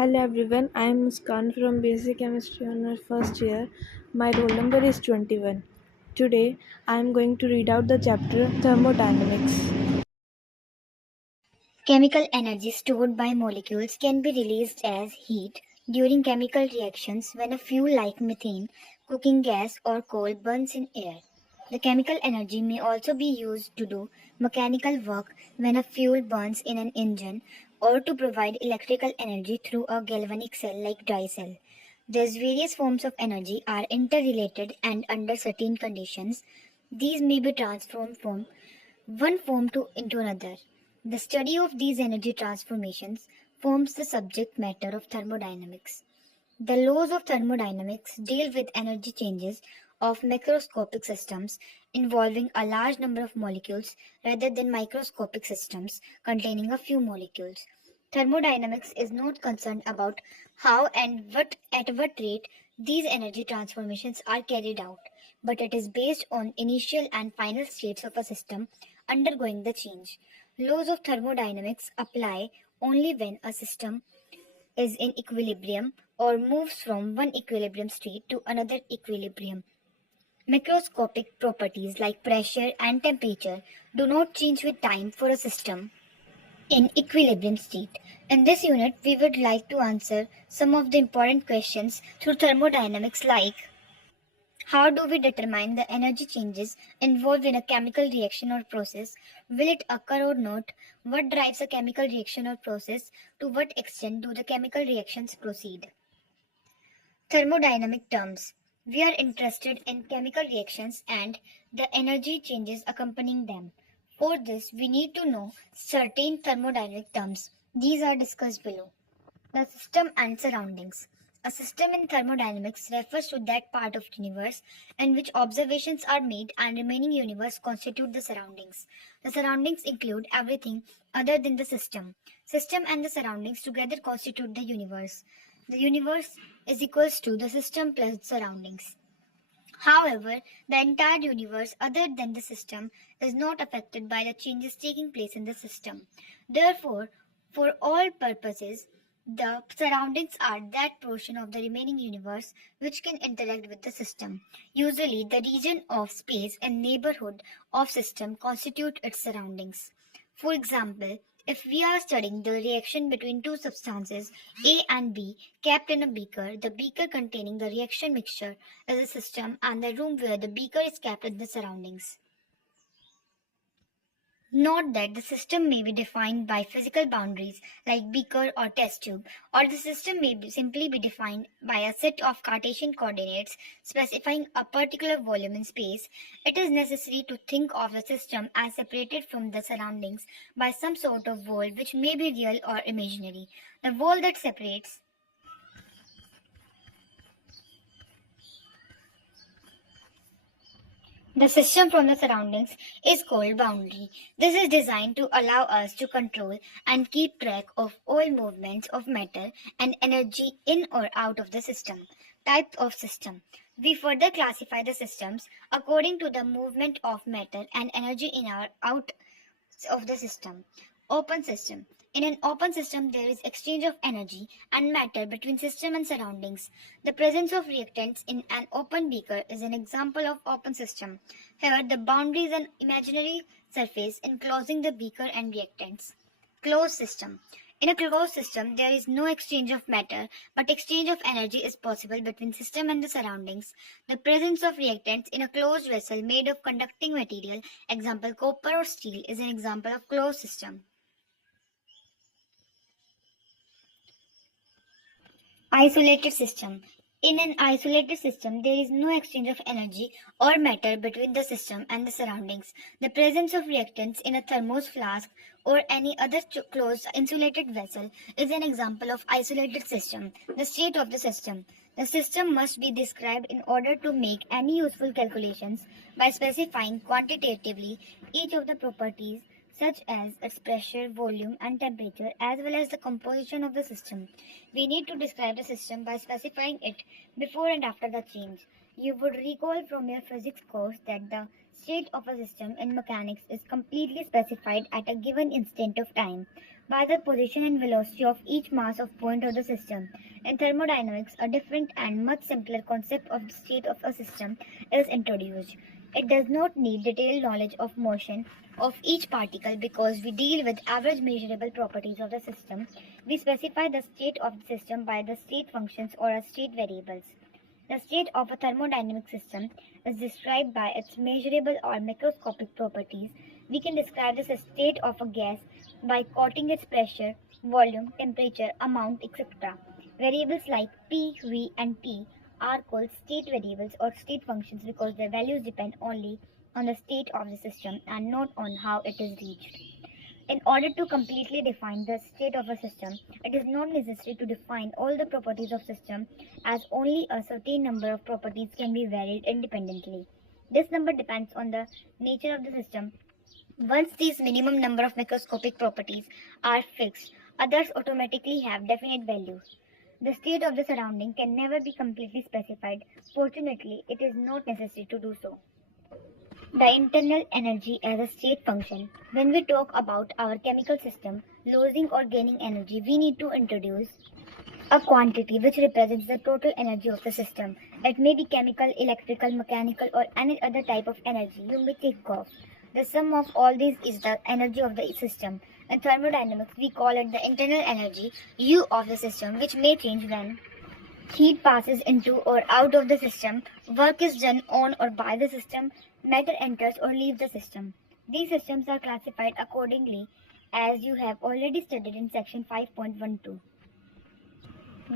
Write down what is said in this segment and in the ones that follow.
Hello everyone, I am Muskan from Basic Chemistry on our first year. My roll number is 21. Today I am going to read out the chapter Thermodynamics. Chemical energy stored by molecules can be released as heat during chemical reactions when a fuel like methane, cooking gas, or coal burns in air. The chemical energy may also be used to do mechanical work when a fuel burns in an engine or to provide electrical energy through a galvanic cell like dry cell. These various forms of energy are interrelated and under certain conditions, these may be transformed from one form into another. The study of these energy transformations forms the subject matter of thermodynamics. The laws of thermodynamics deal with energy changes of macroscopic systems involving a large number of molecules rather than microscopic systems containing a few molecules. Thermodynamics is not concerned about how and at what rate these energy transformations are carried out, but it is based on initial and final states of a system undergoing the change. Laws of thermodynamics apply only when a system is in equilibrium or moves from one equilibrium state to another equilibrium. Macroscopic properties like pressure and temperature do not change with time for a system in equilibrium state. In this unit, we would like to answer some of the important questions through thermodynamics like how do we determine the energy changes involved in a chemical reaction or process? Will it occur or not? What drives a chemical reaction or process? To what extent do the chemical reactions proceed? Thermodynamic terms. We are interested in chemical reactions and the energy changes accompanying them. For this, we need to know certain thermodynamic terms. These are discussed below. The system and surroundings. A system in thermodynamics refers to that part of universe in which observations are made and remaining universe constitute the surroundings. The surroundings include everything other than the system. System and the surroundings together constitute the universe. The universe is equals to the system plus surroundings. However, the entire universe other than the system is not affected by the changes taking place in the system. Therefore, for all purposes, the surroundings are that portion of the remaining universe which can interact with the system. Usually, the region of space and neighborhood of system constitute its surroundings. For example, if we are studying the reaction between two substances A and B kept in a beaker, the beaker containing the reaction mixture is a system and the room where the beaker is kept in the surroundings. Note that the system may be defined by physical boundaries like beaker or test tube, or the system may simply be defined by a set of Cartesian coordinates specifying a particular volume in space. It is necessary to think of the system as separated from the surroundings by some sort of wall which may be real or imaginary. The wall that separates the system from the surroundings is called boundary. This is designed to allow us to control and keep track of all movements of matter and energy in or out of the system. Type of system. We further classify the systems according to the movement of matter and energy in or out of the system. Open system. In an open system, there is exchange of energy and matter between system and surroundings. The presence of reactants in an open beaker is an example of open system. Here, the boundary is an imaginary surface enclosing the beaker and reactants. Closed system. In a closed system, there is no exchange of matter, but exchange of energy is possible between system and the surroundings. The presence of reactants in a closed vessel made of conducting material, example copper or steel, is an example of closed system. Isolated system. In an isolated system, there is no exchange of energy or matter between the system and the surroundings. The presence of reactants in a thermos flask or any other closed insulated vessel is an example of isolated system. The state of the system. The system must be described in order to make any useful calculations by specifying quantitatively each of the properties such as its pressure, volume, and temperature, as well as the composition of the system. We need to describe the system by specifying it before and after the change. You would recall from your physics course that the state of a system in mechanics is completely specified at a given instant of time by the position and velocity of each mass of point of the system. In thermodynamics, a different and much simpler concept of the state of a system is introduced. It does not need detailed knowledge of motion of each particle because we deal with average measurable properties of the system. We specify the state of the system by the state functions or as state variables. The state of a thermodynamic system is described by its measurable or microscopic properties. We can describe the state of a gas by quoting its pressure, volume, temperature, amount, etc. Variables like P, V, and T are called state variables or state functions because their values depend only on the state of the system and not on how it is reached. In order to completely define the state of a system, it is not necessary to define all the properties of system as only a certain number of properties can be varied independently. This number depends on the nature of the system. Once these minimum number of microscopic properties are fixed, others automatically have definite values. The state of the surrounding can never be completely specified. Fortunately, it is not necessary to do so. The internal energy as a state function. When we talk about our chemical system losing or gaining energy, we need to introduce a quantity which represents the total energy of the system. It may be chemical, electrical, mechanical, or any other type of energy you may think of. The sum of all these is the energy of the system. In thermodynamics, we call it the internal energy, U of the system, which may change when heat passes into or out of the system, work is done on or by the system, matter enters or leaves the system. These systems are classified accordingly as you have already studied in section 5.12.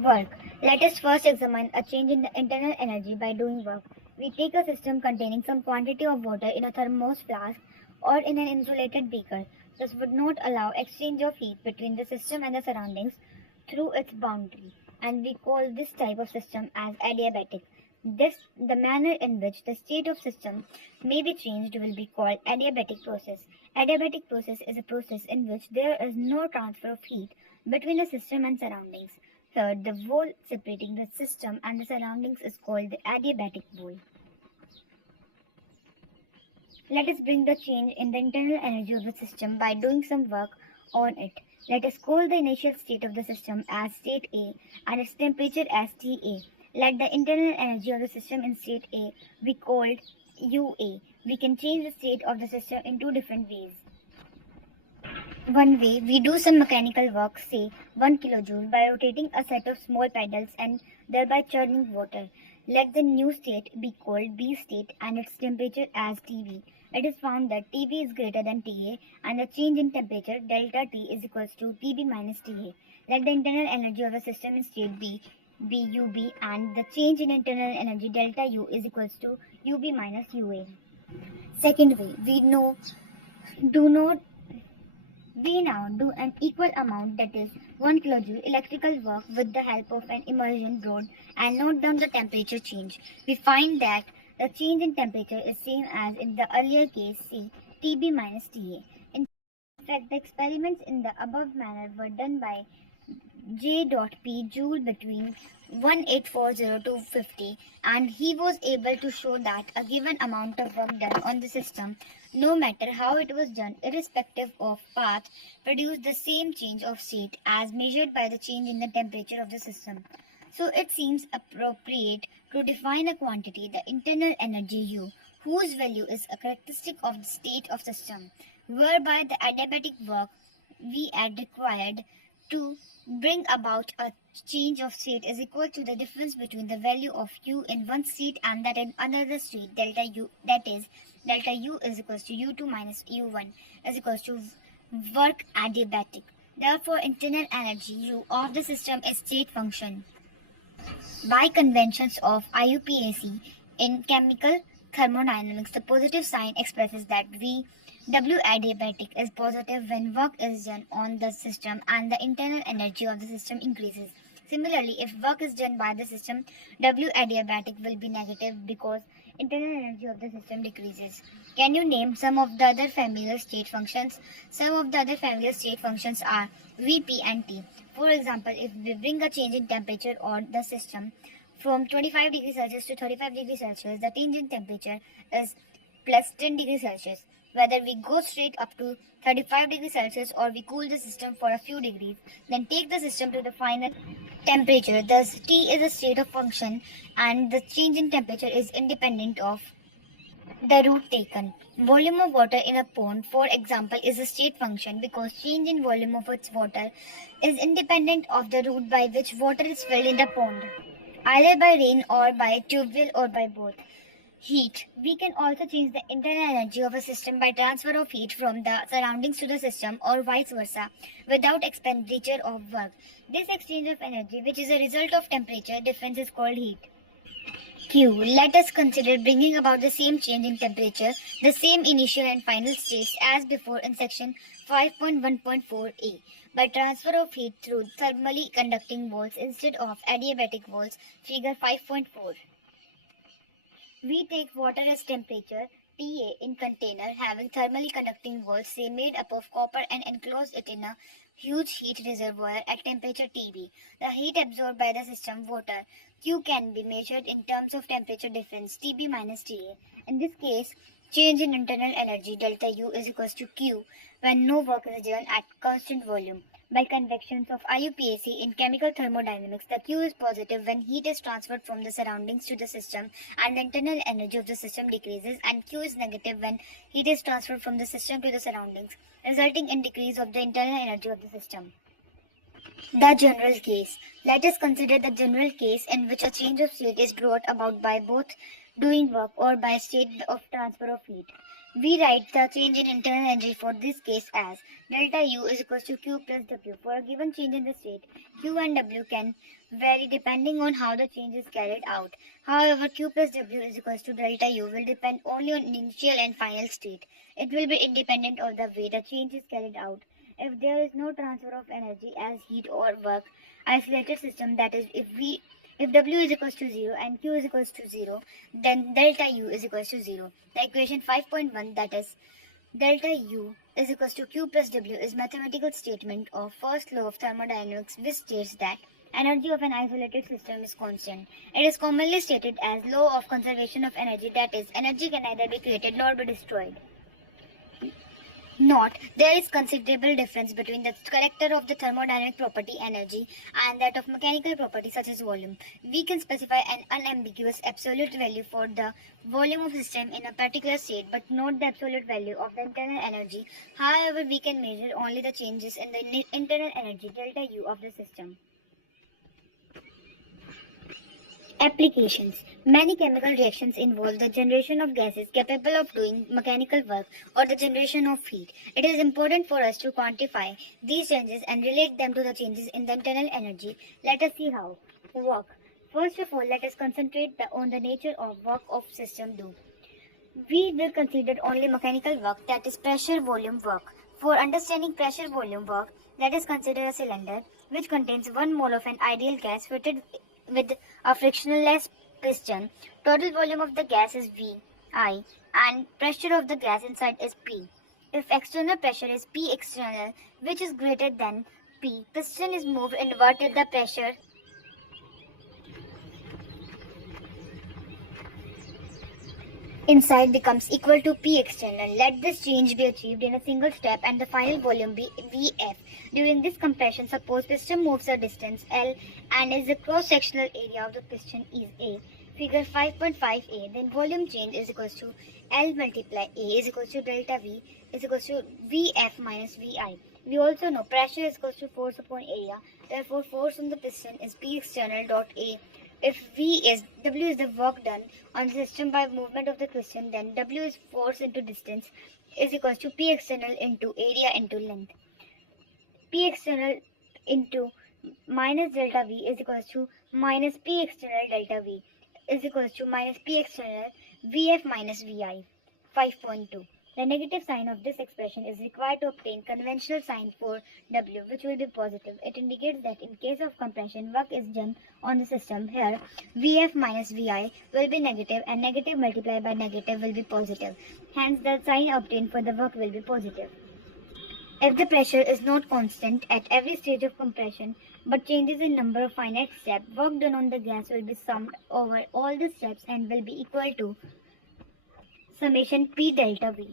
Work. Let us first examine a change in the internal energy by doing work. We take a system containing some quantity of water in a thermos flask or in an insulated beaker. This would not allow exchange of heat between the system and the surroundings through its boundary, and we call this type of system as adiabatic. The manner in which the state of system may be changed will be called adiabatic process. Adiabatic process is a process in which there is no transfer of heat between the system and surroundings. Third, the wall separating the system and the surroundings is called the adiabatic wall. Let us bring the change in the internal energy of the system by doing some work on it. Let us call the initial state of the system as state A and its temperature as TA. Let the internal energy of the system in state A be called UA. We can change the state of the system in two different ways. One way, we do some mechanical work, say 1 kilojoule, by rotating a set of small pedals and thereby churning water. Let the new state be called B state and its temperature as TV. It is found that TV is greater than TA and the change in temperature delta T is equals to TB minus TA. Let the internal energy of the system in state B be UB and the change in internal energy delta U is equals to UB minus UA. Second way, we now do an equal amount, that is 1 kilojoule electrical work with the help of an immersion rod and note down the temperature change. We find that the change in temperature is same as in the earlier case, say TB minus TA. In fact, the experiments in the above manner were done by J.P. Joule between 1840 to 50, and he was able to show that a given amount of work done on the system, no matter how it was done, irrespective of path, produced the same change of state as measured by the change in the temperature of the system. So it seems appropriate to define a quantity, the internal energy U, whose value is a characteristic of the state of system, whereby the adiabatic work we had required to bring about a change of state is equal to the difference between the value of U in one state and that in another state, delta U, that is, delta U is equals to U2 minus U1 is equals to work adiabatic. Therefore, internal energy U of the system is state function. By conventions of IUPAC in chemical thermodynamics, the positive sign expresses that W adiabatic is positive when work is done on the system and the internal energy of the system increases. Similarly, if work is done by the system, W adiabatic will be negative because internal energy of the system decreases. Can you name some of the other familiar state functions? Some of the other familiar state functions are Vp and T. For example, if we bring a change in temperature on the system from 25 degrees Celsius to 35 degrees Celsius, the change in temperature is plus 10 degrees Celsius. Whether we go straight up to 35 degrees Celsius or we cool the system for a few degrees, then take the system to the final temperature. Thus, T is a state of function and the change in temperature is independent of the route taken. Volume of water in a pond, for example, is a state function because change in volume of its water is independent of the route by which water is filled in the pond, either by rain or by tube or by both. Heat. We can also change the internal energy of a system by transfer of heat from the surroundings to the system or vice versa without expenditure of work. This exchange of energy, which is a result of temperature difference, is called heat. Q. Let us consider bringing about the same change in temperature, the same initial and final states as before in section 5.1.4a by transfer of heat through thermally conducting walls instead of adiabatic walls, figure 5.4. We take water as temperature Ta in container having thermally conducting walls, say made up of copper, and enclose it in a huge heat reservoir at temperature Tb. The heat absorbed by the system water Q can be measured in terms of temperature difference Tb minus Ta. In this case, change in internal energy delta U is equals to Q when no work is done at constant volume. By convections of IUPAC in chemical thermodynamics, the Q is positive when heat is transferred from the surroundings to the system and the internal energy of the system decreases, and Q is negative when heat is transferred from the system to the surroundings, resulting in decrease of the internal energy of the system. The general case. Let us consider the general case in which a change of state is brought about by both doing work or by state of transfer of heat. We write the change in internal energy for this case as delta U is equals to Q plus W. For a given change in the state, Q and W can vary depending on how the change is carried out. However, Q plus W is equals to delta U will depend only on initial and final state. It will be independent of the way the change is carried out. If there is no transfer of energy as heat or work, isolated system, that is if W is equals to 0 and Q is equals to 0, then delta U is equals to 0. The equation 5.1, that is delta U is equals to Q plus W, is mathematical statement of first law of thermodynamics, which states that energy of an isolated system is constant. It is commonly stated as law of conservation of energy, that is, energy can neither be created nor be destroyed. Note, there is considerable difference between the character of the thermodynamic property energy and that of mechanical property such as volume. We can specify an unambiguous absolute value for the volume of system in a particular state but not the absolute value of the internal energy. However, we can measure only the changes in the internal energy delta U of the system. Applications. Many chemical reactions involve the generation of gases capable of doing mechanical work or the generation of heat. It is important for us to quantify these changes and relate them to the changes in the internal energy. Let us see how. Work. First of all, let us concentrate on the nature of work of system do. We will consider only mechanical work, that is pressure volume work. For understanding pressure volume work, let us consider a cylinder which contains 1 mole of an ideal gas fitted with a frictionless piston. Total volume of the gas is Vi and pressure of the gas inside is P. If external pressure is P external, which is greater than P, piston is moved inward till the pressure inside becomes equal to P external. Let this change be achieved in a single step and the final volume be Vf. During this compression, suppose piston moves a distance L and is the cross-sectional area of the piston is A. Figure 5.5a, then volume change is equals to L multiply A is equals to delta V is equals to Vf minus Vi. We also know pressure is equals to force upon area. Therefore, force on the piston is P external dot A. If W is the work done on the system by movement of the piston, then W is force into distance is equals to P external into area into length. P external into minus delta V is equals to minus P external delta V is equals to minus P external Vf minus Vi. 5.2. The negative sign of this expression is required to obtain conventional sign for W, which will be positive. It indicates that in case of compression, work is done on the system. Here, Vf minus Vi will be negative and negative multiplied by negative will be positive. Hence, the sign obtained for the work will be positive. If the pressure is not constant at every stage of compression, but changes in number of finite steps, work done on the gas will be summed over all the steps and will be equal to summation P delta V.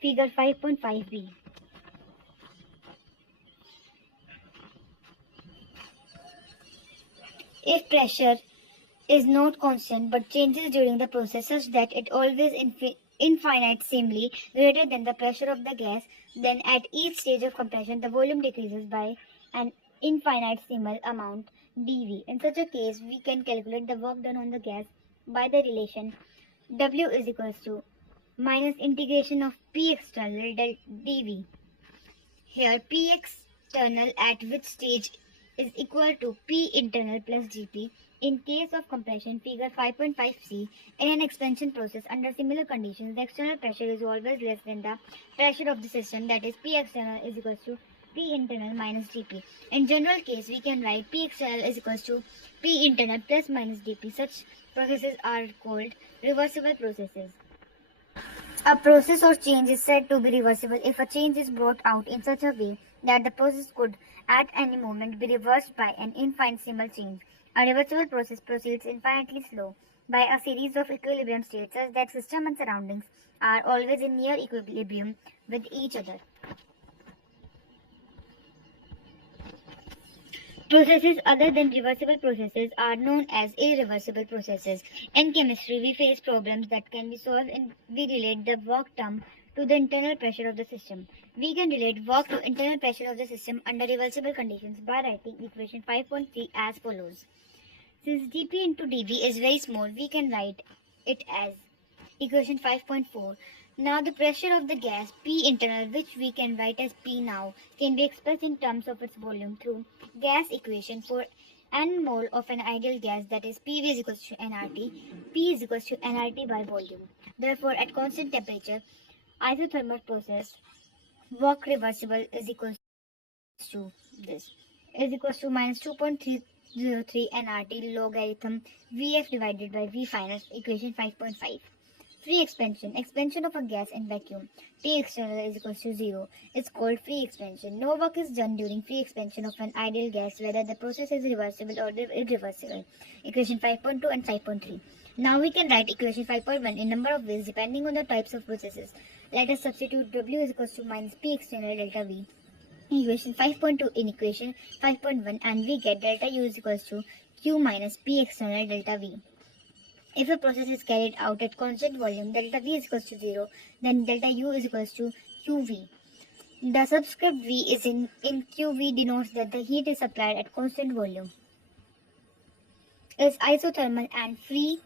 Figure 5.5b. If pressure is not constant but changes during the process such that it always infinitesimally greater than the pressure of the gas, then at each stage of compression the volume decreases by an infinitesimal amount dV. In such a case, we can calculate the work done on the gas by the relation W is equals to minus integration of P external del dV. Here P external at which stage is equal to P internal plus Gp. In case of compression, figure 5.5c, in an expansion process under similar conditions, the external pressure is always less than the pressure of the system, that is P external is equals to P internal minus Gp. In general case, we can write P external is equals to P internal plus minus Dp. Such processes are called reversible processes. A process or change is said to be reversible if a change is brought out in such a way that the process could at any moment be reversed by an infinitesimal change. A reversible process proceeds infinitely slow by a series of equilibrium states such that system and surroundings are always in near equilibrium with each other. Processes other than reversible processes are known as irreversible processes. In chemistry, we face problems that can be solved and we relate the work term to the internal pressure of the system. We can relate work to internal pressure of the system under reversible conditions by writing equation 5.3 as follows. Since dP into dV is very small, we can write it as equation 5.4. Now the pressure of the gas P internal, which we can write as P now, can be expressed in terms of its volume through gas equation for n mole of an ideal gas, that is PV is equals to nRT. P is equals to nRT by volume. Therefore, at constant temperature, isothermal process work reversible is equals to this is equals to minus 2.303 nRT logarithm Vf divided by V final, equation 5.5. Free expansion. Expansion of a gas in vacuum. T external is equals to 0. It's called free expansion. No work is done during free expansion of an ideal gas, whether the process is reversible or irreversible. Equation 5.2 and 5.3. Now we can write equation 5.1 in number of ways depending on the types of processes. Let us substitute W is equals to minus P external delta V. Equation 5.2 in equation 5.1, and we get delta U is equals to Q minus P external delta V. If a process is carried out at constant volume, delta V is equals to 0, then delta U is equals to QV. The subscript V is in QV denotes that the heat is supplied at constant volume. Is isothermal and free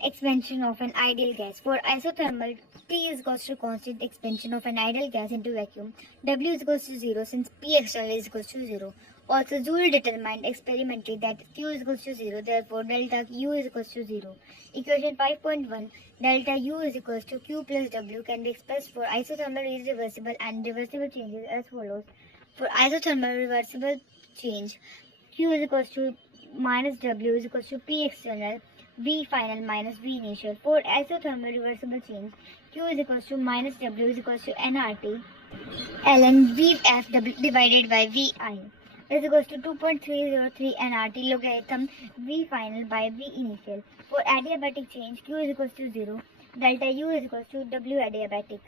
expansion of an ideal gas. For isothermal, T is equals to constant expansion of an ideal gas into vacuum. W is equals to 0 since P external is equals to 0. Also, Joule determined experimentally that Q is equals to 0, therefore delta U is equals to 0. Equation 5.1, delta U is equals to Q plus W can be expressed for isothermal irreversible and reversible changes as follows. For isothermal reversible change, Q is equals to minus W is equals to P external V final minus V initial. For isothermal reversible change, Q is equals to minus W is equals to nRT ln Vf divided by Vi is equals to 2.303 nRT logarithm V final by V initial. For adiabatic change, Q is equals to 0, delta U is equals to W adiabatic.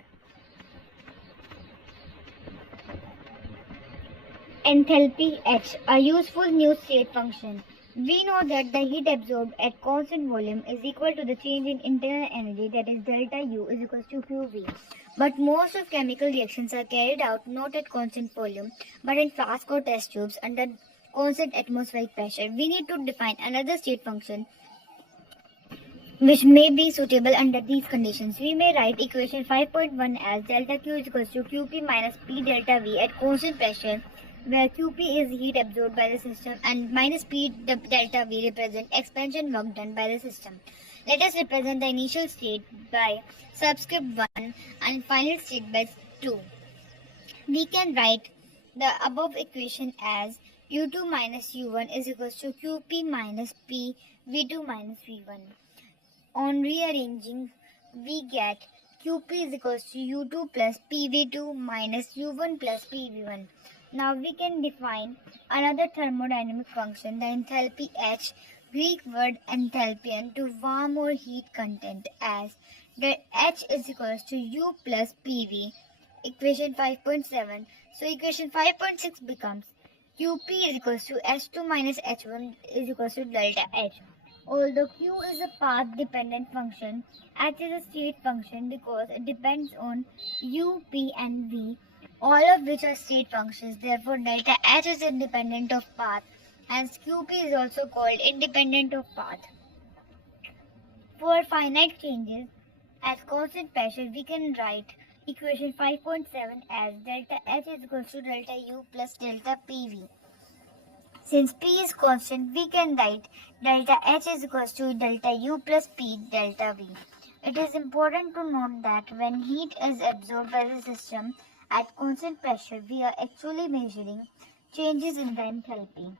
Enthalpy H, a useful new state function. We know that the heat absorbed at constant volume is equal to the change in internal energy, that is delta U is equals to QV. But most of chemical reactions are carried out not at constant volume but in flask or test tubes under constant atmospheric pressure. We need to define another state function which may be suitable under these conditions. We may write equation 5.1 as delta Q is equals to QP minus P delta V at constant pressure, where QP is heat absorbed by the system and minus P delta V represent expansion work done by the system. Let us represent the initial state by subscript 1 and final state by 2. We can write the above equation as U2 minus U1 is equals to QP minus P V2 minus V1. On rearranging, we get QP is equals to U2 plus PV2 minus U1 plus PV1. Now we can define another thermodynamic function, the enthalpy H, Greek word enthalpion, to warm or heat content, as that H is equals to U plus PV, equation 5.7. So equation 5.6 becomes QP is equals to H2 minus H1 is equals to delta H. Although Q is a path dependent function, H is a state function because it depends on U, P and V, all of which are state functions. Therefore, delta H is independent of path, hence QP is also called independent of path. For finite changes at constant pressure, we can write equation 5.7 as delta H is equals to delta U plus delta PV. Since P is constant, we can write delta H is equals to delta U plus P delta V. It is important to note that when heat is absorbed by the system at constant pressure, we are actually measuring changes in the enthalpy.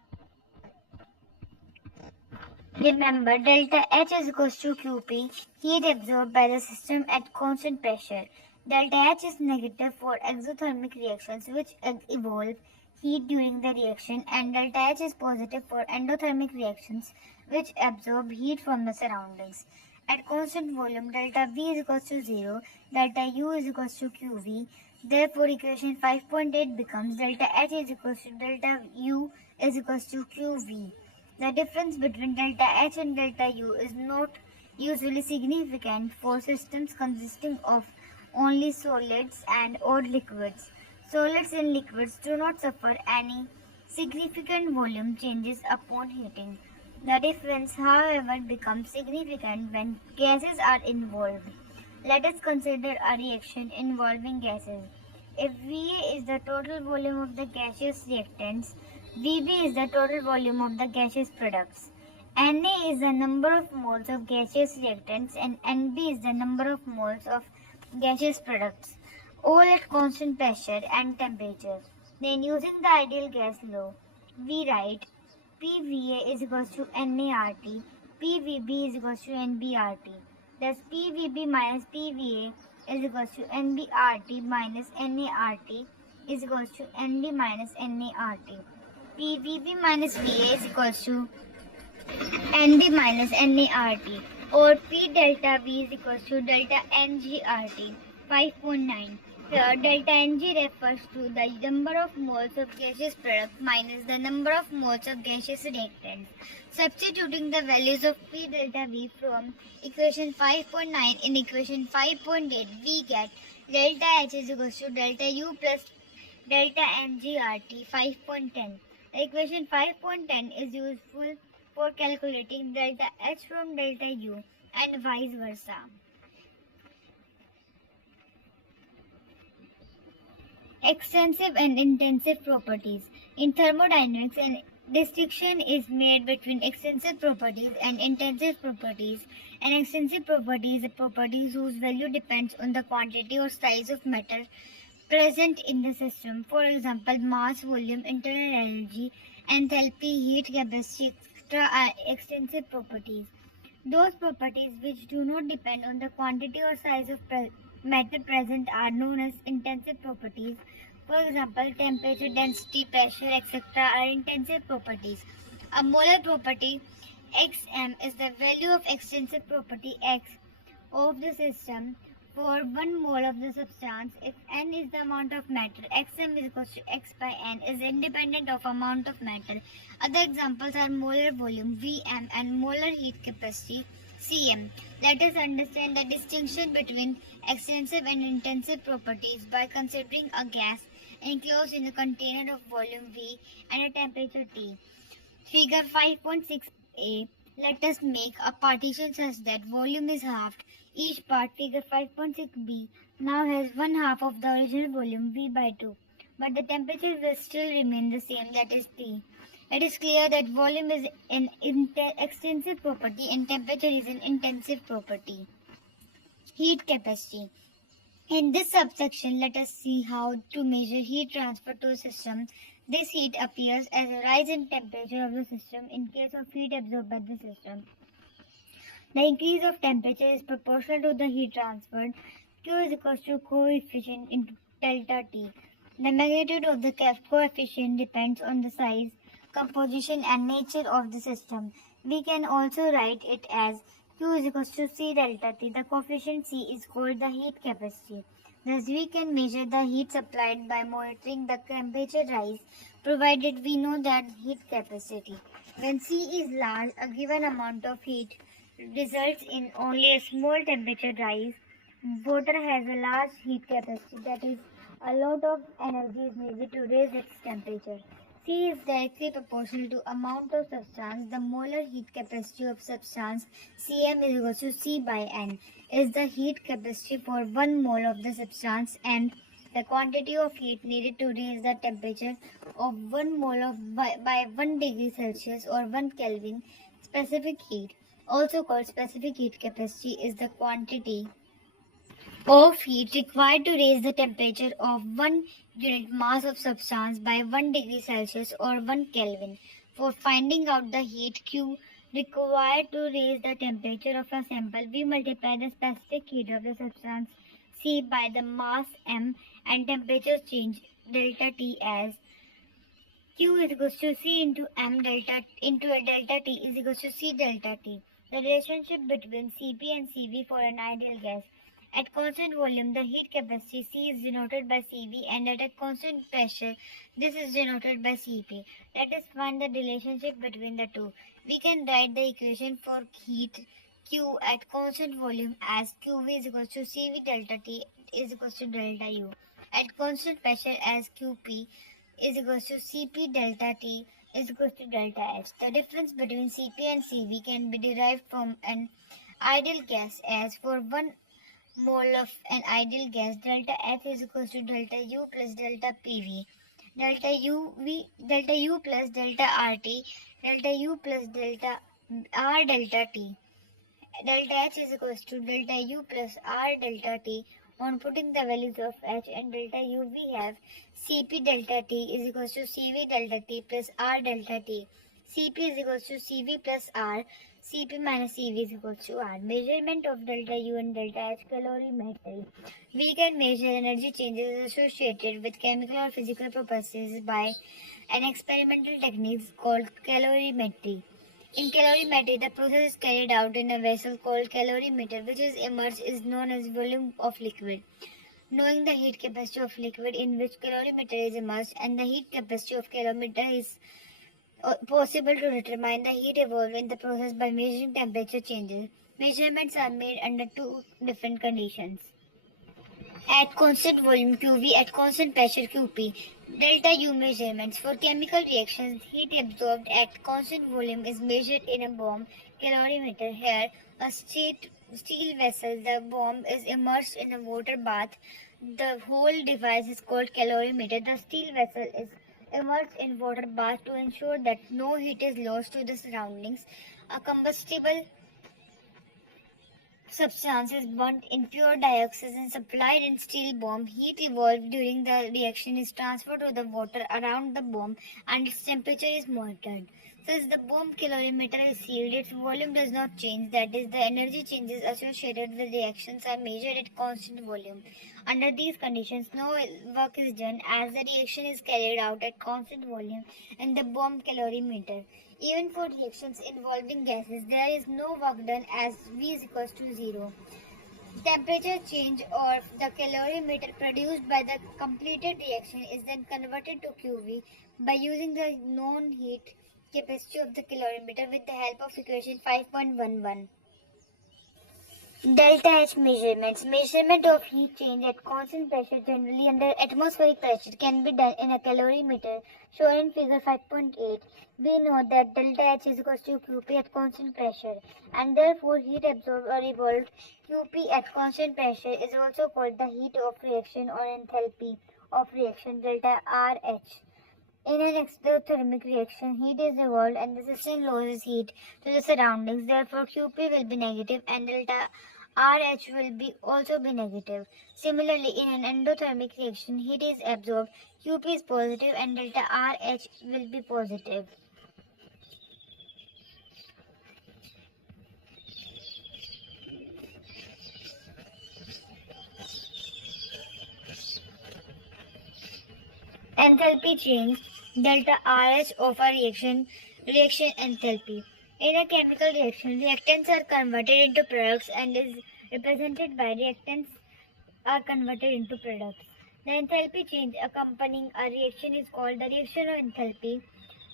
Remember, delta H is equals to QP, heat absorbed by the system at constant pressure. Delta H is negative for exothermic reactions which evolve heat during the reaction, and delta H is positive for endothermic reactions which absorb heat from the surroundings. At constant volume, delta V is equals to 0, delta U is equals to QV. Therefore, equation 5.8 becomes delta H is equals to delta U is equals to QV. The difference between delta H and delta U is not usually significant for systems consisting of only solids and or liquids. Solids and liquids do not suffer any significant volume changes upon heating. The difference, however, becomes significant when gases are involved. Let us consider a reaction involving gases. If VA is the total volume of the gaseous reactants, VB is the total volume of the gaseous products. Na is the number of moles of gaseous reactants and Nb is the number of moles of gaseous products, all at constant pressure and temperature. Then using the ideal gas law, we write PVA is equals to NaRT, PVB is equals to NBRT. Thus PVB minus PVA is equals to NBRT minus NaRT is equals to NB minus NaRT. PVB minus VA is equals to NB minus NaRT, or P delta V is equals to delta NGRT. 5.9. Here delta Ng refers to the number of moles of gaseous product minus the number of moles of gaseous reactants. Substituting the values of P delta V from equation 5.9 in equation 5.8, we get delta H is equals to delta U plus delta NGRT. 5.10. The equation 5.10 is useful for calculating delta H from delta U and vice versa. Extensive and intensive properties. In thermodynamics, a distinction is made between extensive properties and intensive properties. An extensive property is a property whose value depends on the quantity or size of matter present in the system. For example, mass, volume, internal energy, enthalpy, heat, capacity, etc. are extensive properties. Those properties which do not depend on the quantity or size of matter present are known as intensive properties. For example, temperature, density, pressure, etc. are intensive properties. A molar property Xm is the value of extensive property X of the system for 1 mole of the substance. If N is the amount of matter, Xm is equal to X by N is independent of amount of matter. Other examples are molar volume Vm and molar heat capacity Cm. Let us understand the distinction between extensive and intensive properties by considering a gas enclosed in a container of volume V and a temperature T. Figure 5.6a. Let us make a partition such that volume is halved. Each part, figure 5.6b, now has 1/2 of the original volume V by 2, but the temperature will still remain the same, that is T. It is clear that volume is an extensive property and temperature is an intensive property. Heat capacity. In this subsection, let us see how to measure heat transfer to a system. This heat appears as a rise in temperature of the system in case of heat absorbed by the system. The increase of temperature is proportional to the heat transferred. Q is equals to coefficient into delta T. The magnitude of the coefficient depends on the size, composition and nature of the system. We can also write it as Q is equals to C delta T. The coefficient C is called the heat capacity. Thus, we can measure the heat supplied by monitoring the temperature rise, provided we know that heat capacity. When C is large, a given amount of heat results in only a small temperature rise. Water has a large heat capacity, that is, a lot of energy is needed to raise its temperature. C is directly proportional to amount of substance. The molar heat capacity of substance Cm is equal to C by N is the heat capacity for 1 mole of the substance and the quantity of heat needed to raise the temperature of 1 mole by 1 degree Celsius or 1 Kelvin. Specific heat, also called specific heat capacity, is the quantity of heat required to raise the temperature of 1 unit mass of substance by 1 degree Celsius or 1 Kelvin. For finding out the heat Q required to raise the temperature of a sample, we multiply the specific heat of the substance C by the mass M and temperature change delta T as Q is equals to C into M delta into a delta T is equals to C delta T. The relationship between Cp and Cv for an ideal gas. At constant volume, the heat capacity C is denoted by Cv, and at a constant pressure, this is denoted by Cp. Let us find the relationship between the two. We can write the equation for heat Q at constant volume as Qv is equals to Cv delta T is equals to delta U. At constant pressure as Qp is equals to Cp delta T is equals to delta H. The difference between Cp and Cv can be derived from an ideal gas as for 1 mole of an ideal gas, delta F is equals to delta U plus delta PV. Delta U plus delta RT, delta U plus delta R delta T. Delta H is equals to delta U plus R delta T. On putting the values of H and delta U, we have Cp delta T is equals to Cv delta T plus R delta T. Cp is equals to Cv plus R. Cp minus Cv is equals to R. Measurement of delta U and delta H calorimetry. We can measure energy changes associated with chemical or physical processes by an experimental technique called calorimetry. In calorimetry, the process is carried out in a vessel called calorimeter, which is immersed is known as volume of liquid. Knowing the heat capacity of liquid in which calorimeter is immersed and the heat capacity of calorimeter is possible to determine the heat evolved in the process by measuring temperature changes. Measurements are made under two different conditions. At constant volume QV, at constant pressure QP. Delta U measurements. For chemical reactions, heat absorbed at constant volume is measured in a bomb calorimeter. Here, a steel vessel, the bomb is immersed in a water bath. The whole device is called calorimeter. The steel vessel is immersed in water bath to ensure that no heat is lost to the surroundings. A combustible substances burnt in pure dioxide and supplied in steel bomb. Heat evolved during the reaction is transferred to the water around the bomb and its temperature is monitored. Since the bomb calorimeter is sealed, its volume does not change. That is, the energy changes associated with reactions are measured at constant volume. Under these conditions, no work is done as the reaction is carried out at constant volume in the bomb calorimeter. Even for reactions involving gases, there is no work done as V is equals to 0. Temperature change of the calorimeter produced by the completed reaction is then converted to QV by using the known heat capacity of the calorimeter with the help of equation 5.11. Delta H measurements. Measurement of heat change at constant pressure, generally under atmospheric pressure, can be done in a calorimeter shown in figure 5.8. We know that delta H is equals to Qp at constant pressure, and therefore heat absorbed or evolved Qp at constant pressure is also called the heat of reaction or enthalpy of reaction, delta RH. In an exothermic reaction, heat is evolved and the system loses heat to the surroundings. Therefore, Qp will be negative and delta RH will also be negative. Similarly, in an endothermic reaction, heat is absorbed, Qp is positive and delta RH will be positive. Enthalpy change, delta RH of a reaction enthalpy. In a chemical reaction, reactants are converted into products and is represented by reactants are converted into products. The enthalpy change accompanying a reaction is called the reaction of enthalpy.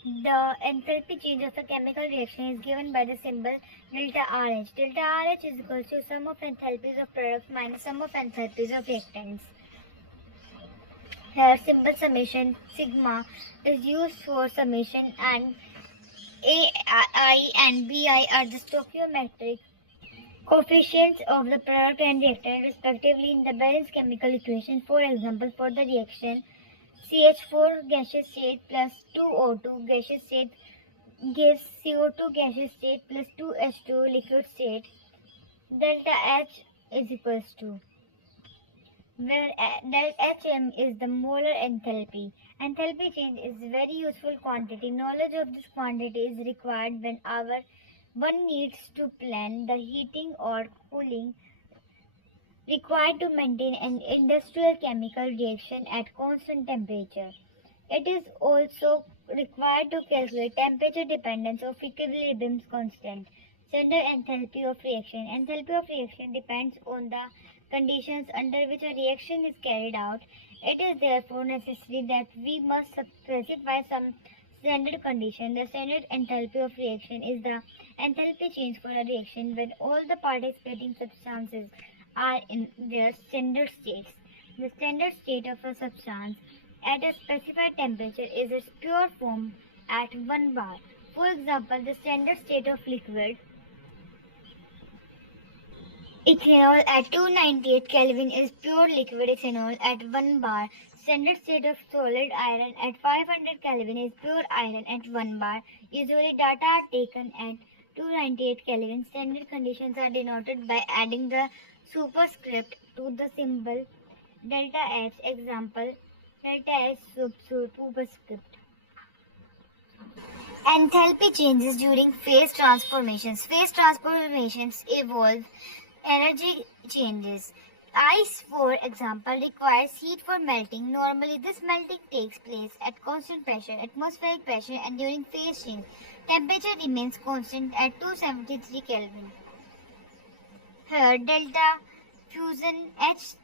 The enthalpy change of a chemical reaction is given by the symbol delta RH. Delta RH is equal to sum of enthalpies of products minus sum of enthalpies of reactants. Here, symbol summation sigma is used for summation, and AI and BI are the stoichiometric coefficients of the product and reactant respectively in the balanced chemical equation. For example, for the reaction CH4 gaseous state plus 2O2 gaseous state gives CO2 gaseous state plus 2H2 liquid state. Delta H is equals to, where delta Hm is the molar enthalpy. Enthalpy change is very useful quantity. Knowledge of this quantity is required when one needs to plan the heating or cooling required to maintain an industrial chemical reaction at constant temperature. It is also required to calculate temperature dependence of equilibrium constant. Standard enthalpy of reaction. Enthalpy of reaction depends on the conditions under which a reaction is carried out. It is therefore necessary that we must specify some standard condition. The standard enthalpy of reaction is the enthalpy change for a reaction when all the participating substances are in their standard states. The standard state of a substance at a specified temperature is its pure form at 1 bar. For example, the standard state of liquid ethanol at 298 Kelvin is pure liquid ethanol at 1 bar. Standard state of solid iron at 500 Kelvin is pure iron at 1 bar. Usually data are taken at 298 Kelvin. Standard conditions are denoted by adding the superscript to the symbol delta H. Example, delta H superscript. Enthalpy changes during phase transformations. Phase transformations involve energy changes. Ice, for example, requires heat for melting. Normally, this melting takes place at constant pressure, atmospheric pressure, and during phase change, temperature remains constant at 273 Kelvin. Here, delta fusion H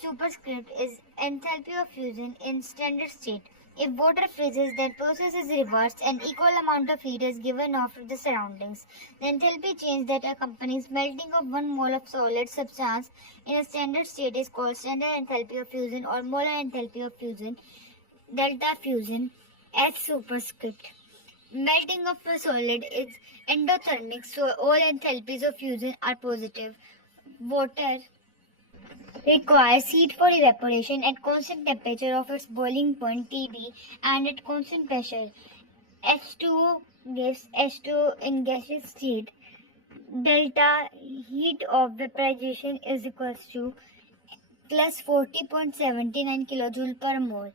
superscript is enthalpy of fusion in standard state. If water freezes, then process is reversed and equal amount of heat is given off to the surroundings. The enthalpy change that accompanies melting of 1 mole of solid substance in a standard state is called standard enthalpy of fusion or molar enthalpy of fusion. Delta fusion H superscript. Melting of a solid is endothermic, so all enthalpies of fusion are positive. Water requires heat for evaporation at constant temperature of its boiling point Tb and at constant pressure. H2O gives H2O in gaseous state. Delta heat of vaporization is equals to plus 40.79 kilojoule per mole.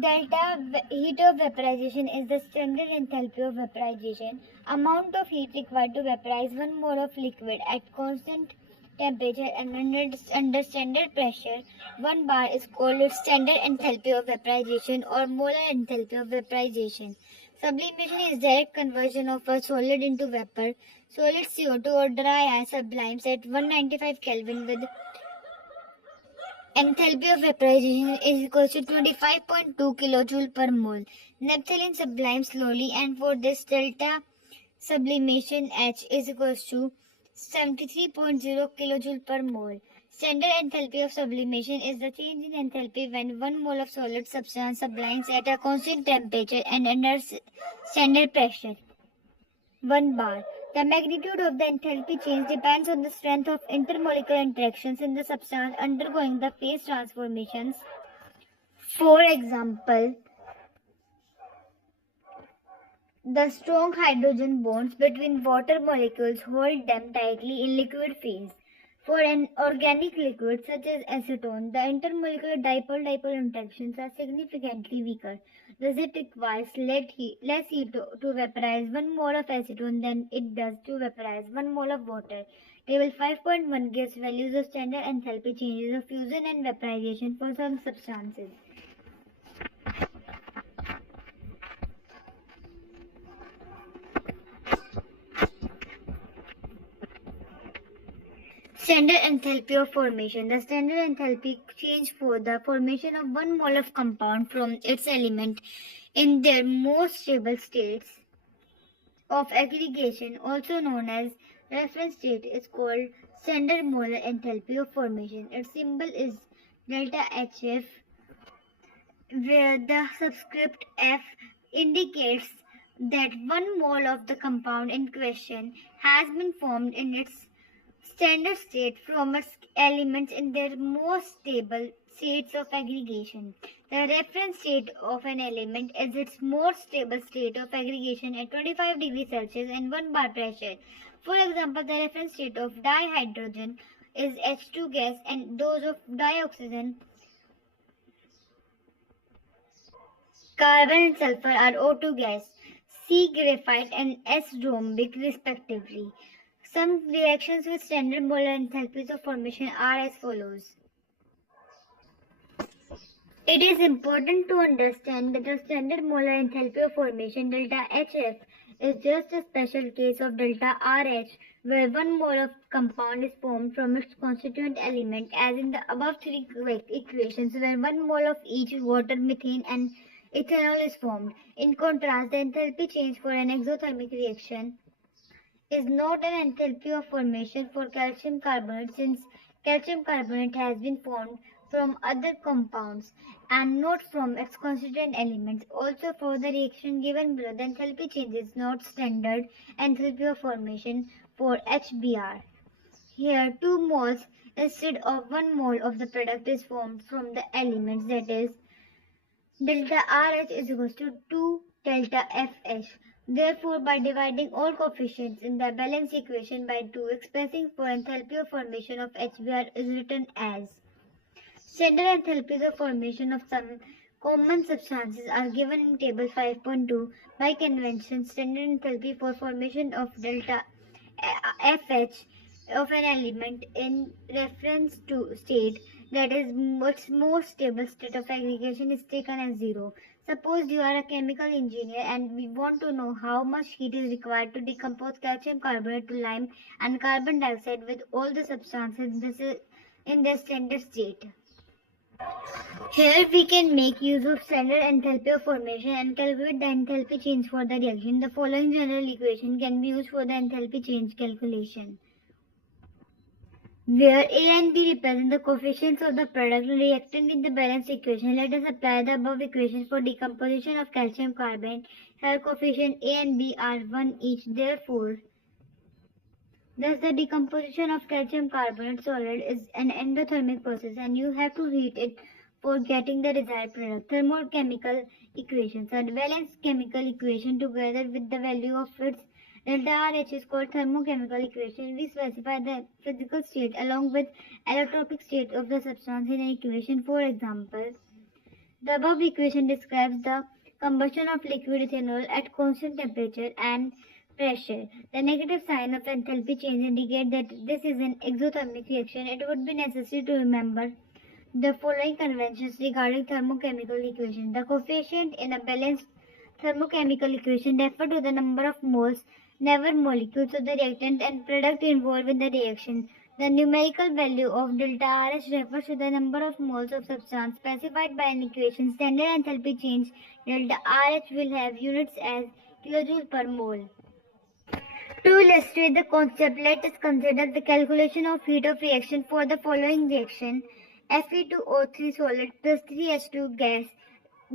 Delta heat of vaporization is the standard enthalpy of vaporization. Amount of heat required to vaporize 1 mole of liquid at constant temperature and under standard pressure 1 bar is called its standard enthalpy of vaporization or molar enthalpy of vaporization. Sublimation is direct conversion of a solid into vapor. Solid CO2 or dry ice sublimes at 195 Kelvin with enthalpy of vaporization is equal to 25.2 kilojoule per mole. Naphthalene sublimes slowly, and for this delta sublimation H is equal to 73.0 kilojoule per mole. Standard enthalpy of sublimation is the change in enthalpy when 1 mole of solid substance sublimes at a constant temperature and under standard pressure 1 bar. The magnitude of the enthalpy change depends on the strength of intermolecular interactions in the substance undergoing the phase transformations. For example, the strong hydrogen bonds between water molecules hold them tightly in liquid phase. For an organic liquid such as acetone, the intermolecular dipole-dipole interactions are significantly weaker. Thus, it requires less heat to vaporize 1 mole of acetone than it does to vaporize 1 mole of water. Table 5.1 gives values of standard enthalpy changes of fusion and vaporization for some substances. Standard enthalpy of formation. The standard enthalpy change for the formation of one mole of compound from its element in their most stable states of aggregation, also known as reference state, is called standard molar enthalpy of formation. Its symbol is delta HF, where the subscript F indicates that one mole of the compound in question has been formed in its standard state from its elements in their most stable states of aggregation. The reference state of an element is its most stable state of aggregation at 25 degrees Celsius and 1 bar pressure. For example, the reference state of dihydrogen is H2 gas and those of dioxygen, carbon and sulfur are O2 gas, C graphite and S rhombic respectively. Some reactions with standard molar enthalpies of formation are as follows. It is important to understand that the standard molar enthalpy of formation delta HF is just a special case of delta RH, where one mole of compound is formed from its constituent element, as in the above three equations where one mole of each water, methane and ethanol is formed. In contrast, the enthalpy change for an exothermic reaction is not an enthalpy of formation for calcium carbonate, since calcium carbonate has been formed from other compounds and not from its constituent elements. Also, for the reaction given below, the enthalpy change is not standard enthalpy of formation for HBr. Here, 2 moles instead of 1 mole of the product is formed from the elements, that is, delta RH is equals to 2 delta FH. Therefore, by dividing all coefficients in the balance equation by 2, expressing for enthalpy of formation of HBr is written as standard enthalpies of formation of some common substances are given in table 5.2 by convention. Standard enthalpy for formation of delta FH of an element in reference to state, that is its most stable state of aggregation, is taken as 0. Suppose you are a chemical engineer and we want to know how much heat is required to decompose calcium carbonate to lime and carbon dioxide with all the substances in their standard state. Here we can make use of standard enthalpy of formation and calculate the enthalpy change for the reaction. The following general equation can be used for the enthalpy change calculation, where A and B represent the coefficients of the product and reactant in the balance equation. Let us apply the above equations for decomposition of calcium carbonate. Here coefficient A and B are 1 each. Therefore, thus the decomposition of calcium carbonate solid is an endothermic process and you have to heat it for getting the desired product. Thermochemical equations. A balanced chemical equation together with the value of its delta RH is called thermochemical equation. We specify the physical state along with allotropic state of the substance in an equation. For example, the above equation describes the combustion of liquid ethanol at constant temperature and pressure. The negative sign of enthalpy change indicates that this is an exothermic reaction. It would be necessary to remember the following conventions regarding thermochemical equation. The coefficient in a balanced thermochemical equation refer to the number of moles, never molecules of the reactant and product involved in the reaction. The numerical value of delta RH refers to the number of moles of substance specified by an equation. Standard enthalpy change delta RH will have units as kilojoule per mole. To illustrate the concept, let us consider the calculation of heat of reaction for the following reaction. Fe2O3 solid plus 3H2 gas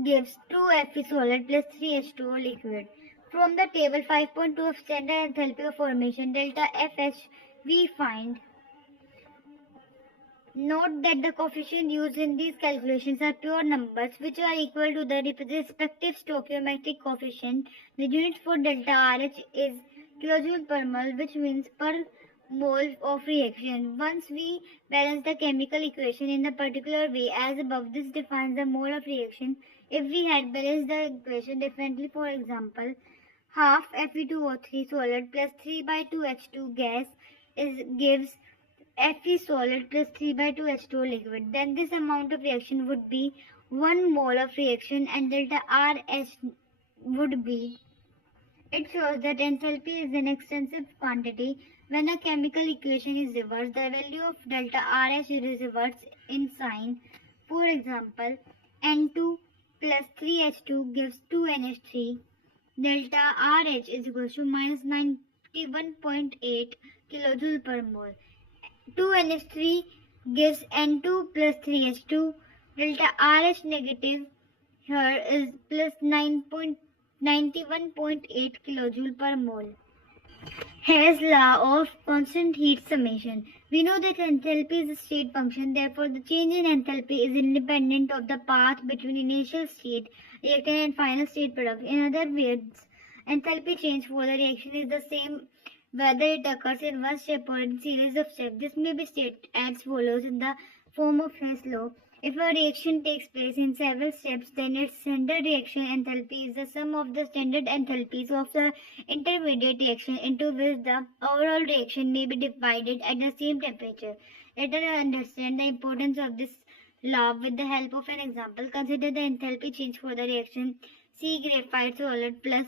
gives 2Fe solid plus 3H2O liquid. From the table 5.2 of standard enthalpy of formation delta FH, we find. Note that the coefficients used in these calculations are pure numbers which are equal to the respective stoichiometric coefficient. The unit for delta RH is kilojoule per mole, which means per mole of reaction. Once we balance the chemical equation in a particular way as above, this defines the mole of reaction. If we had balanced the equation differently, for example, half Fe2O3 solid plus 3 by 2 H2 gas gives Fe solid plus 3 by 2 H2O liquid, then this amount of reaction would be 1 mole of reaction and delta RH would be It shows that enthalpy is an extensive quantity. When a chemical equation is reversed, the value of delta RH is reversed in sign. For example, N2 plus 3H2 gives 2NH3. Delta RH is equals to minus 91.8 kilojoule per mole. 2NH3 gives N2 plus 3H2. Delta RH negative here is plus 9.91.8 kilojoule per mole. Here's law of constant heat summation. We know that enthalpy is a state function, therefore the change in enthalpy is independent of the path between initial state, reactant and final state product. In other words, enthalpy change for the reaction is the same whether it occurs in one step or in series of steps. This may be stated as follows in the form of Hess law. If a reaction takes place in several steps, then its standard reaction enthalpy is the sum of the standard enthalpies of the intermediate reaction into which the overall reaction may be divided at the same temperature. Let us understand the importance of this law with the help of an example. Consider the enthalpy change for the reaction C graphite solid plus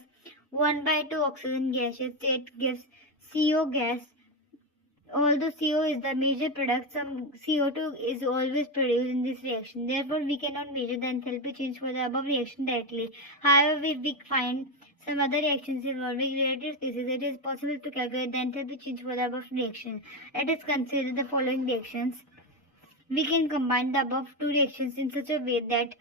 1 by 2 oxygen gaseous state gives CO gas. Although CO is the major product, some CO2 is always produced in this reaction. Therefore, we cannot measure the enthalpy change for the above reaction directly. However, if we find some other reactions involving related species, it is possible to calculate the enthalpy change for the above reaction. Let us consider the following reactions. We can combine the above two reactions in such a way that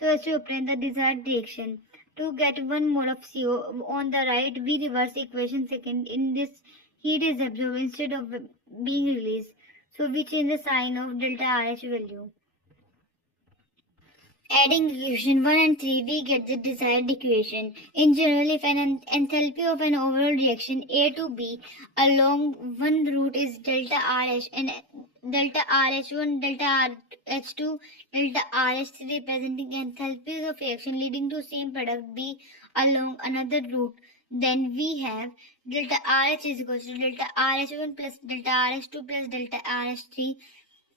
so as to obtain the desired reaction. To get 1 mole of CO on the right, we reverse equation second. In this, heat is absorbed instead of being released. So we change the sign of delta RH value. Adding equation 1 and 3, we get the desired equation. In general, if an enthalpy of an overall reaction A to B along one route is delta RH and delta RH1, delta RH2, delta RH3 representing enthalpies of reaction leading to same product B along another route, then we have delta RH is equal to delta RH1 plus delta RH2 plus delta RH3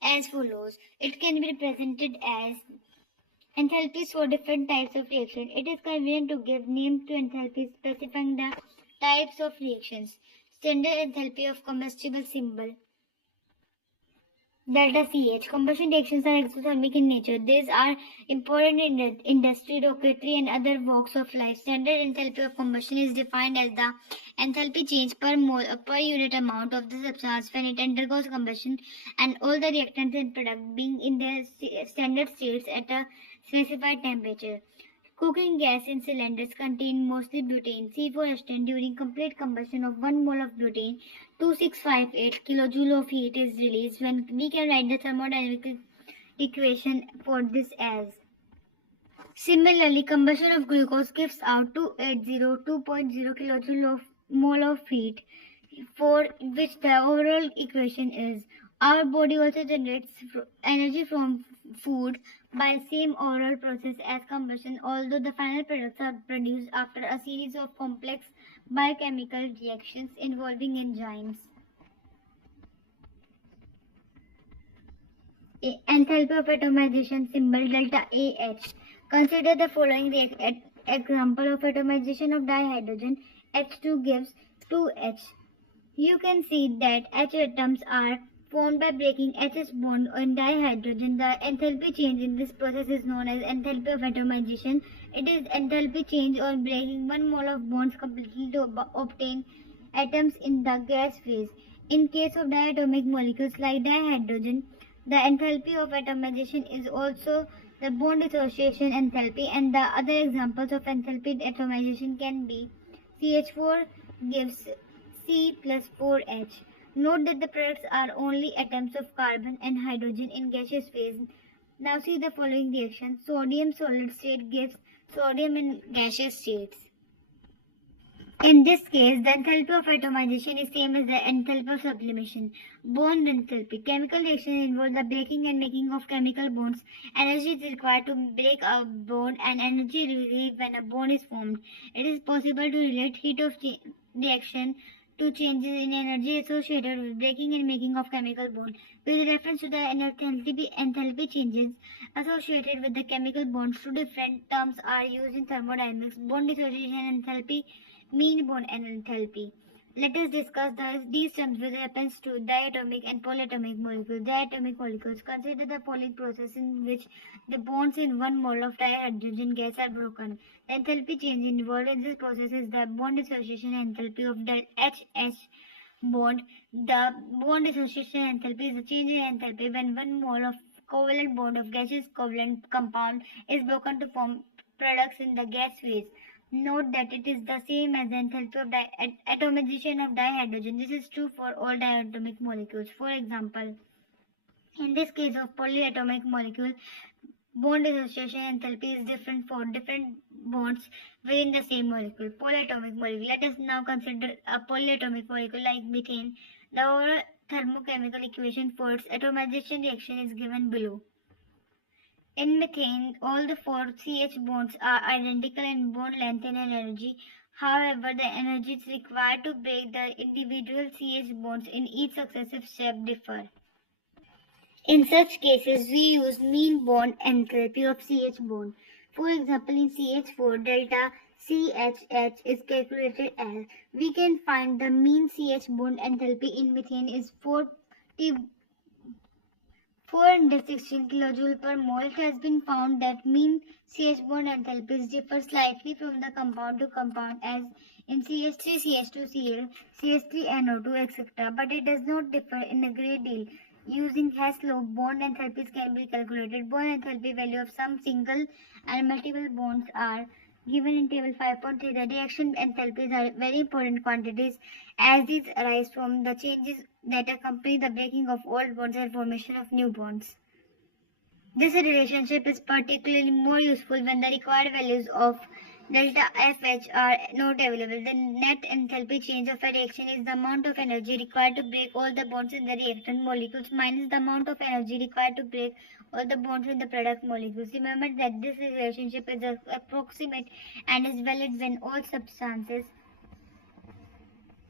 as follows. It can be represented as enthalpies for different types of reaction. It is convenient to give names to enthalpies specifying the types of reactions. Standard enthalpy of combustible symbol delta CH. Combustion reactions are exothermic in nature. These are important in industry, rocketry, and other walks of life. Standard enthalpy of combustion is defined as the enthalpy change per mole per unit amount of the substance when it undergoes combustion, and all the reactants and product being in their standard states at a specified temperature. Cooking gas in cylinders contain mostly butane. C4H10 during complete combustion of 1 mole of butane, 2658 kilojoule of heat is released. When we can write the thermodynamic equation for this as. Similarly, combustion of glucose gives out 2802.0 kilojoule of mole of heat, for which the overall equation is. Our body also generates energy from food by same overall process as combustion, although the final products are produced after a series of complex biochemical reactions involving enzymes. Enthalpy of atomization symbol delta AH. Consider the following example of atomization of dihydrogen. H2 gives 2H. You can see that H atoms are formed by breaking H's bond on dihydrogen. The enthalpy change in this process is known as enthalpy of atomization. It is enthalpy change on breaking 1 mole of bonds completely to obtain atoms in the gas phase. In case of diatomic molecules like dihydrogen, the enthalpy of atomization is also the bond dissociation enthalpy, and the other examples of enthalpy atomization can be CH4 gives C plus 4H. Note that the products are only atoms of carbon and hydrogen in gaseous phase. Now see the following reaction. Sodium solid state gives sodium in gaseous states. In this case, the enthalpy of atomization is same as the enthalpy of sublimation. Bond enthalpy. Chemical reactions involve the breaking and making of chemical bonds. Energy is required to break a bond and energy released when a bond is formed. It is possible to relate heat of reaction to changes in energy associated with breaking and making of chemical bond. With reference to the enthalpy changes associated with the chemical bonds, two different terms are used in thermodynamics: bond dissociation and enthalpy mean bond enthalpy. Let us discuss these terms with reference to diatomic and polyatomic molecules. Diatomic molecules consider the Pauling process in which the bonds in one mole of dihydrogen gas are broken. The enthalpy change involved in this process is the bond dissociation enthalpy of the HH bond. The bond dissociation enthalpy is the change in enthalpy when one mole of covalent bond of gaseous covalent compound is broken to form products in the gas phase. Note that it is the same as the enthalpy of atomization of dihydrogen. This is true for all diatomic molecules. For example, in this case of polyatomic molecule, bond dissociation enthalpy is different for different bonds within the same molecule. Polyatomic molecule. Let us now consider a polyatomic molecule like methane. The overall thermochemical equation for its atomization reaction is given below. In methane, all the four CH bonds are identical in bond length and energy. However, the energies required to break the individual CH bonds in each successive step differ. In such cases, we use mean bond enthalpy of CH bond. For example, in CH4, delta CHH is calculated as we can find the mean CH bond enthalpy in methane is 416 kJ per mole. It has been found that mean CH bond enthalpies differ slightly from the compound to compound as in CH3, CH2Cl, CH3NO2, etc. But it does not differ in a great deal. Using Hess law, bond enthalpies can be calculated. Bond enthalpy value of some single and multiple bonds are given in table 5.3. The reaction enthalpies are very important quantities as these arise from the changes that accompany the breaking of old bonds and formation of new bonds. This relationship is particularly more useful when the required values of delta FH are not available. The net enthalpy change of a reaction is the amount of energy required to break all the bonds in the reactant molecules minus the amount of energy required to break all the bonds in the product molecules. Remember that this relationship is approximate and is valid when all substances,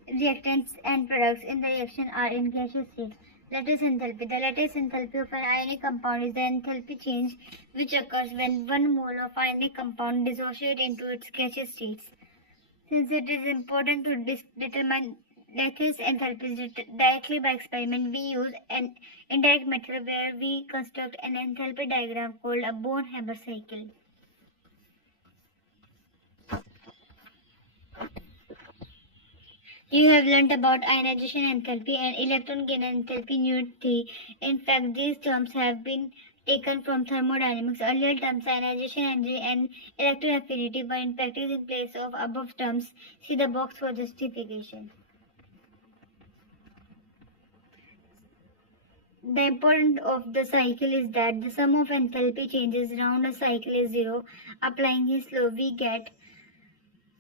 reactants and products in the reaction are in gaseous state. Lattice enthalpy. The lattice enthalpy of an ionic compound is the enthalpy change which occurs when one mole of ionic compound dissociates into its gaseous states. Since it is important to determine lattice enthalpies directly by experiment, we use an indirect method where we construct an enthalpy diagram called a Born-Haber cycle. You have learnt about ionization enthalpy and electron gain enthalpy in Unit 3. In fact, these terms have been taken from thermodynamics. Earlier terms, ionization energy and electron affinity, were in practice in place of above terms. See the box for justification. The importance of the cycle is that the sum of enthalpy changes around a cycle is zero. Applying his law, we get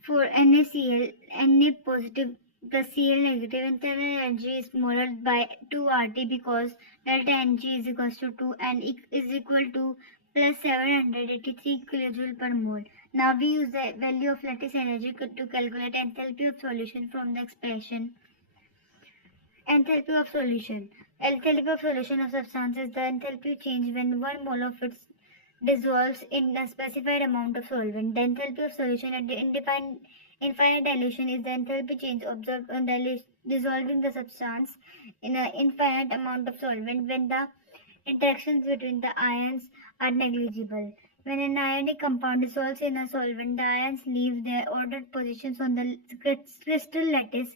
for NaCl, Na positive plus Cl negative, internal energy is smaller by 2 RT because delta Ng is equals to 2 and is equal to plus 783 kJ per mole. Now we use the value of lattice energy to calculate enthalpy of solution from the expression. Enthalpy of solution. Enthalpy of solution of substance is the enthalpy change when one mole of it dissolves in a specified amount of solvent. The enthalpy of solution at the infinite dilution is the enthalpy change observed on dissolving the substance in an infinite amount of solvent when the interactions between the ions are negligible. When an ionic compound dissolves in a solvent, the ions leave their ordered positions on the crystal lattice.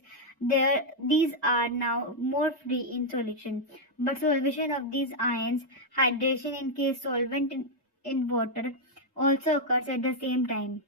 These are now more free in solution, but solution of these ions, hydration in case solvent in water, also occurs at the same time.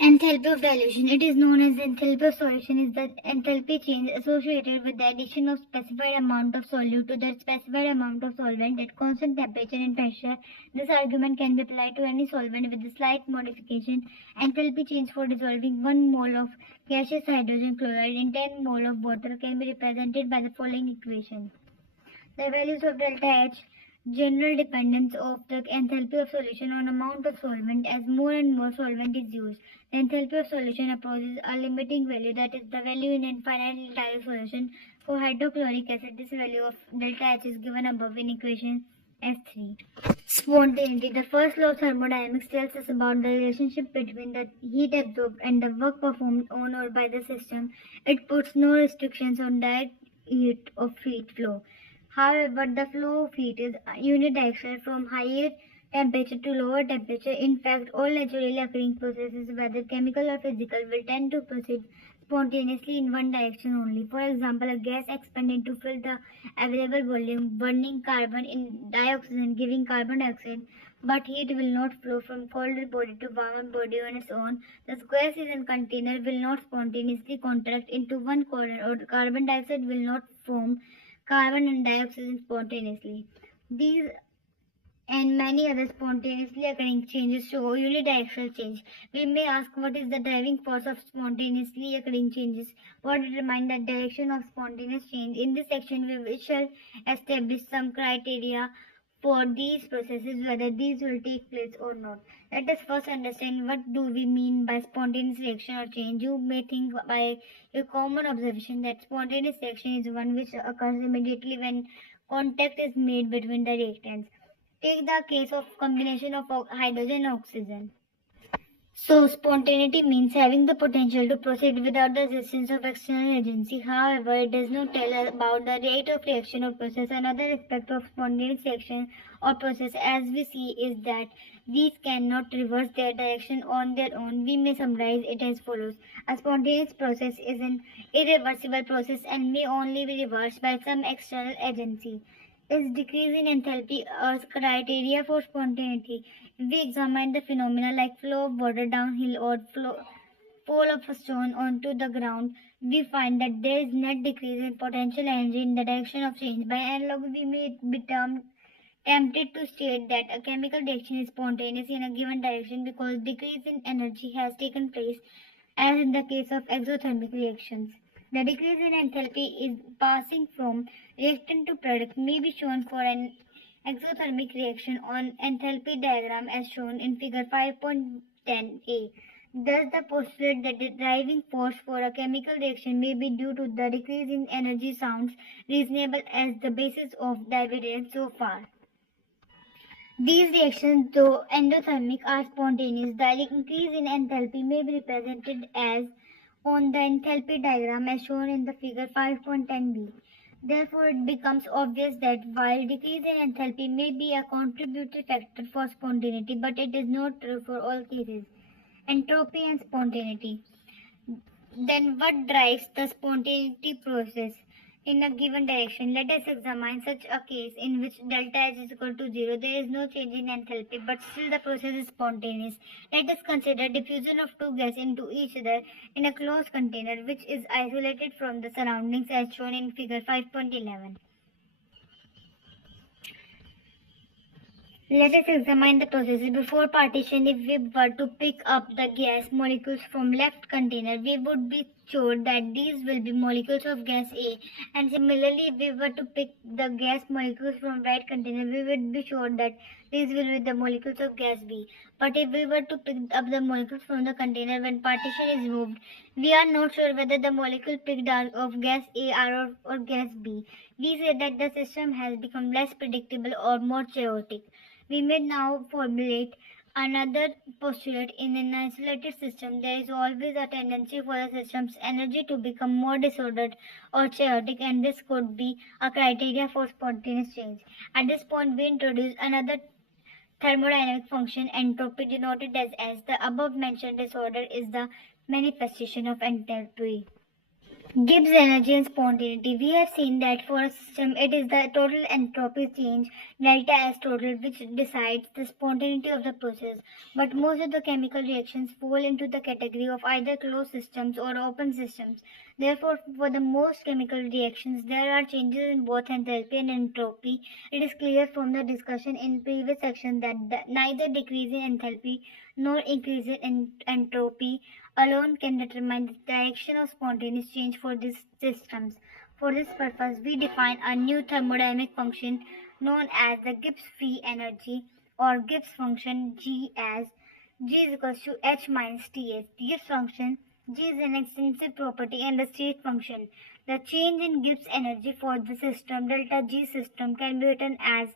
Enthalpy of dilution. It is known as enthalpy of solution is the enthalpy change associated with the addition of specified amount of solute to the specified amount of solvent at constant temperature and pressure. This argument can be applied to any solvent with a slight modification. Enthalpy change for dissolving 1 mole of gaseous hydrogen chloride in 10 mole of water can be represented by the following equation. The values of delta H, general dependence of the enthalpy of solution on amount of solvent. As more and more solvent is used, the enthalpy of solution approaches a limiting value, that is the value in infinitely dilute solution. For hydrochloric acid, this value of delta H is given above in equation S3. Spontaneity. The first law of thermodynamics tells us about the relationship between the heat absorbed and the work performed on or by the system. It puts no restrictions on direct heat flow. However, the flow of heat is unidirectional from higher temperature to lower temperature. In fact, all naturally occurring processes, whether chemical or physical, will tend to proceed spontaneously in one direction only. For example, a gas expanding to fill the available volume, burning carbon in dioxide, giving carbon dioxide, but heat will not flow from colder body to warmer body on its own. The gas in a container will not spontaneously contract into one corner, or carbon dioxide will not form carbon and dioxide spontaneously. These and many other spontaneously occurring changes show unidirectional change. We may ask, what is the driving force of spontaneously occurring changes? What determines the direction of spontaneous change? In this section, we shall establish some criteria for these processes, whether these will take place or not. Let us first understand what do we mean by spontaneous reaction or change. You may think by a common observation that spontaneous reaction is one which occurs immediately when contact is made between the reactants. Take the case of combination of hydrogen and oxygen. So, spontaneity means having the potential to proceed without the assistance of external agency. However, it does not tell us about the rate of reaction or process. Another aspect of spontaneous reaction or process, as we see, is that these cannot reverse their direction on their own. We may summarize it as follows. A spontaneous process is an irreversible process and may only be reversed by some external agency. Is decrease in enthalpy a criteria for spontaneity? If we examine the phenomena like flow of water downhill or fall of a stone onto the ground, we find that there is net decrease in potential energy in the direction of change. By analogy, we may be tempted to state that a chemical reaction is spontaneous in a given direction because decrease in energy has taken place, as in the case of exothermic reactions. The decrease in enthalpy is passing from reactant to product may be shown for an exothermic reaction on enthalpy diagram as shown in figure 5.10a. Thus, the postulate that the driving force for a chemical reaction may be due to the decrease in energy sounds reasonable as the basis of the evidence so far. These reactions, though endothermic, are spontaneous. The increase in enthalpy may be represented as on the enthalpy diagram as shown in the figure 5.10b. Therefore, it becomes obvious that while decrease in enthalpy may be a contributory factor for spontaneity, but it is not true for all cases. Entropy and spontaneity. Then, what drives the spontaneity process in a given direction? Let us examine such a case in which delta H is equal to 0. There is no change in enthalpy, but still the process is spontaneous. Let us consider diffusion of two gases into each other in a closed container which is isolated from the surroundings as shown in figure 5.11. Let us examine the processes before partition. If we were to pick up the gas molecules from left container, we would be sure that these will be molecules of gas A. And similarly, if we were to pick the gas molecules from right container, we would be sure that these will be the molecules of gas B. But if we were to pick up the molecules from the container when partition is moved, we are not sure whether the molecule picked out of gas A or gas B. We say that the system has become less predictable or more chaotic. We may now formulate another postulate. In an isolated system, there is always a tendency for the system's energy to become more disordered or chaotic, and this could be a criteria for spontaneous change. At this point, we introduce another thermodynamic function, entropy, denoted as S. The above mentioned disorder is the manifestation of entropy. Gibbs energy and spontaneity. We have seen that for a system, it is the total entropy change, delta S total, which decides the spontaneity of the process. But most of the chemical reactions fall into the category of either closed systems or open systems. Therefore, for the most chemical reactions, there are changes in both enthalpy and entropy. It is clear from the discussion in previous section that neither decrease in enthalpy nor increase in entropy alone can determine the direction of spontaneous change for these systems. For this purpose, we define a new thermodynamic function known as the Gibbs free energy or Gibbs function G as G is equals to H minus Ts. Gibbs function G is an extensive property and a state function. The change in Gibbs energy for the system delta G system can be written as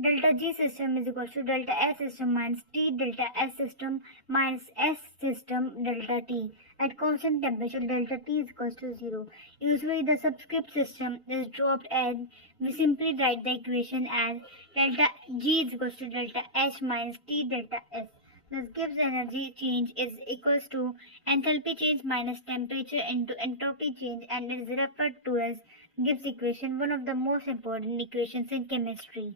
Delta G system is equals to delta S system minus T delta S system minus S system delta T. At constant temperature, delta T is equals to 0. Usually the subscript system is dropped and we simply write the equation as delta G is equals to delta H minus T delta S. This gives energy change is equals to enthalpy change minus temperature into entropy change and is referred to as Gibbs equation, one of the most important equations in chemistry.